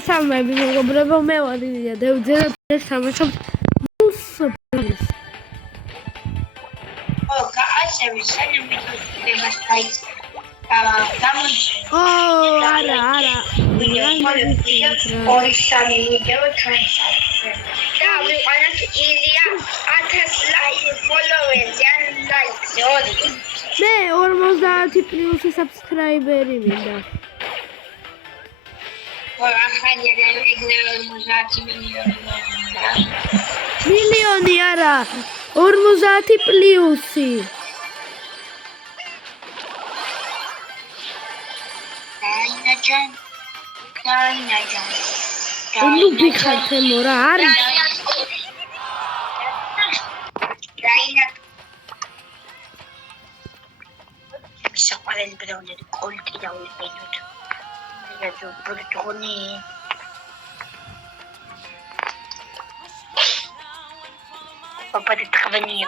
სამები მეგობრებო, მე ვარ ილია დევიძე და თამაშობ მუსოპლის. გააცევი სანამ ვიდეოს დაიწყე. არა. ორი სამი ვიდეო ჩვენსა. და ვიყანოთ ილია 1000 ლაიქი ფოლოვერი ან ლაიქი ორი. მე 50 პლუს საბსკრაიბერი მინდა. მილიონი არა 50 პლუსი. ნუ ბიხართ მორა არის. საყვარელი ბრაუნერი კოლტი დავიყენოთ. Я бурдони. Подтравание.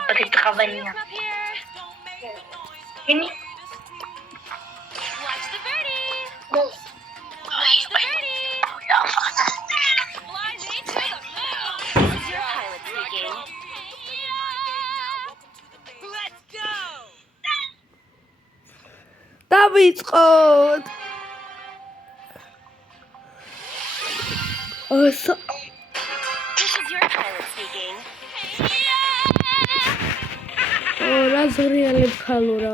Ini. Watch the birdie. Oh. Watch the birdie. Fly me to the moon. This is your pilot speaking. Let's go. დავიწყოთ. This is your pilot speaking. რა ზრიალებ ხალურა.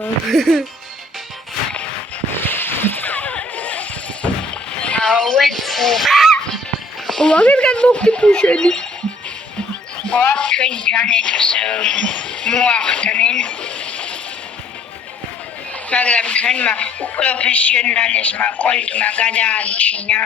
ვაგერგან მოხდი ფუშელი. ჩვენ ჯანეტს მოახდენენ. მაგრამ ჩვენმა პროფესიონალისმა კოლტმა გადაარჩინა.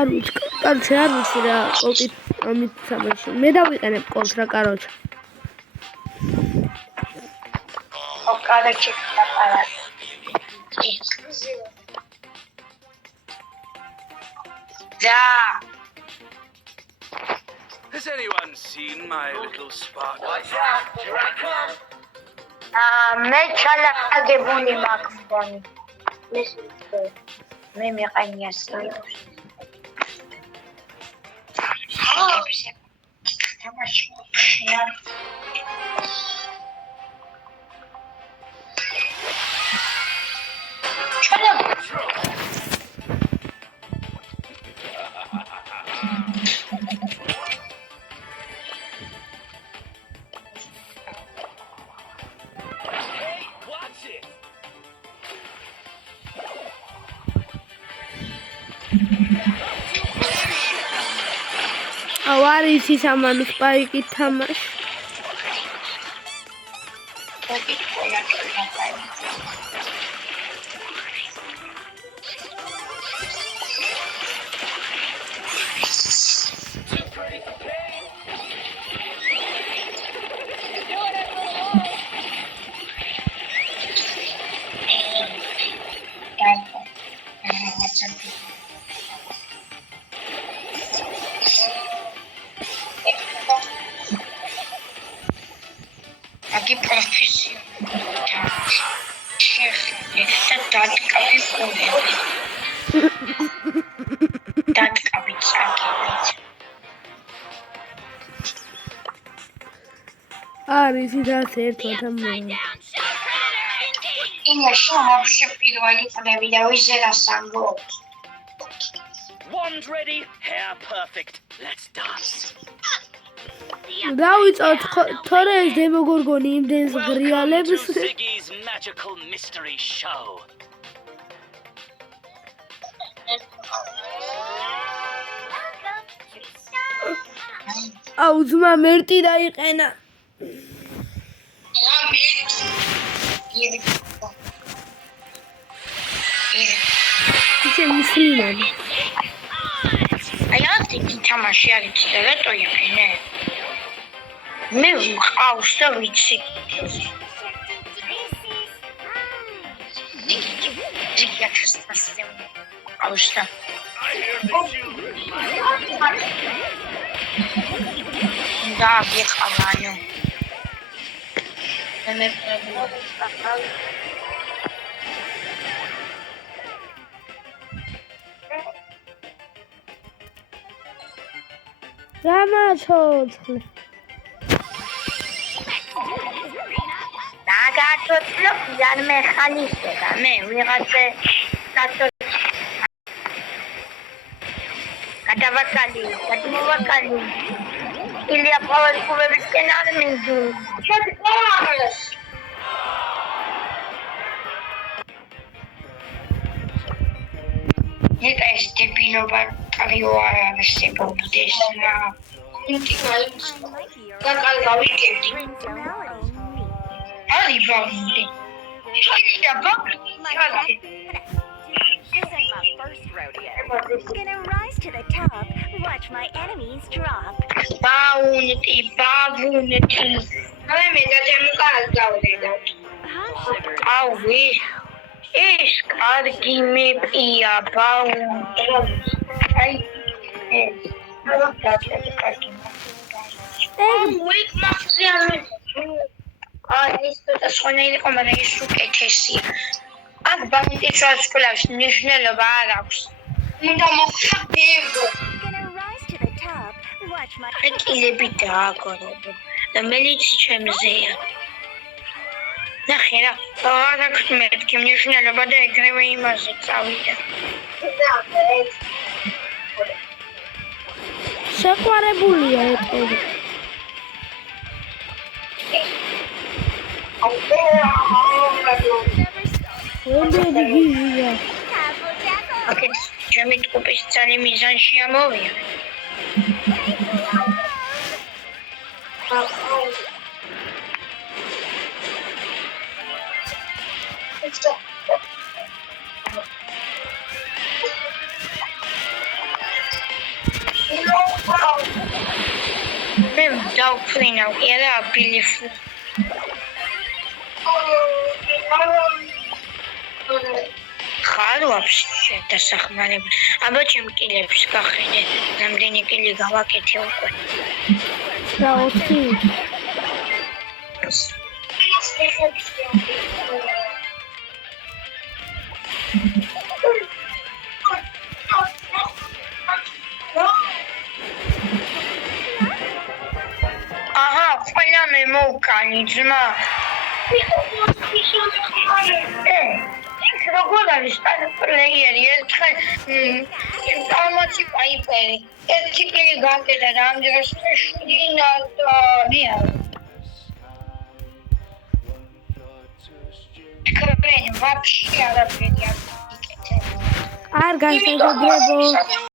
არ ვიცი რა კოლტით ამით თამაში. მე დავიყენებ კოლტს რა კაროჩ. კაროჩი პაპარა. და Has anyone seen my little spark? Watch out, here I come. მე ჩალაგებული მაქვს მგონი. მე მეყანია საერთოდ. თამაში შეარ. არის ის ამან სპაიკით თამაში. Aqui profissional. Essa tática é tática არის ის ერთად ამბობ. იმაში вообще პირველი წლები და ვიზერა სამბო. One's ready, hair perfect. Let's dance. დავიწყოთ თორე ეს დემოგორგონი იმდენს ღრიალებს. Ziggy's magical mystery show. აუ ძმა მერტი დაიყენა. ისე მუსლიმანი. აი ასეთი თამაში არის და რატო იყენე? მე ვყავს და ვიცი. Austan. Da bir alanı. რამა ცოცხლე. დაგაცოცხლო ძალიან მექანიზმია. მე ვიღაცა გადავაკალი. ილია პოვესკოვებისკენ არ მინდო. შეგვიძლია. ნეტა ეს დებილობა კალიოარას ეპოდეს რა. გავიკეთდი. აი ბავშვი. შეიძლება This ain't my first rodeo. Gonna rise to the top, watch my enemies drop. ბაუნტი. აი მე დათემკას გავდედა. Hi, sugar. აუვი. ეს კარგი მეპია ბაუნტი. აი ეს. ვიქ მახსიანე. აი ეს დასვენელი კომერა ის უკეთესია. აქ ბაუნტი ჩასვლას ნიშნულობა არ აქვს. მინდა მოხდებო. Gonna rise to the top, watch my ეკილები დააგორობ. რომელიც ჩემზეა. ნახე რა, არ აქვს მეთქი ნიშნულობა და ეგრევე იმაზე წავიდა. შეყვარებულია ეტყობა. ოდედი გიზია. აკეთ ჩემი ტყუპის ძალი მიზანში ამოვია. მე დავფრინავ ერა ბილიფი. ხარ ვაფშე დასახმარება. აბა ჩემ კილებს გახედე. რამდენი კილი გავაკეთე უკვე. რა 4. აჰა, ყველა მე მოვკანი ძმა. როგორ არის პლეიერი ერთხელ ამაცი პაიპერი ერთი კილი გაკეთა და ამ დროს შუდინატონია კრენ ვაფშე არაფერი არ იკეთებ არ განსაკუთრებო.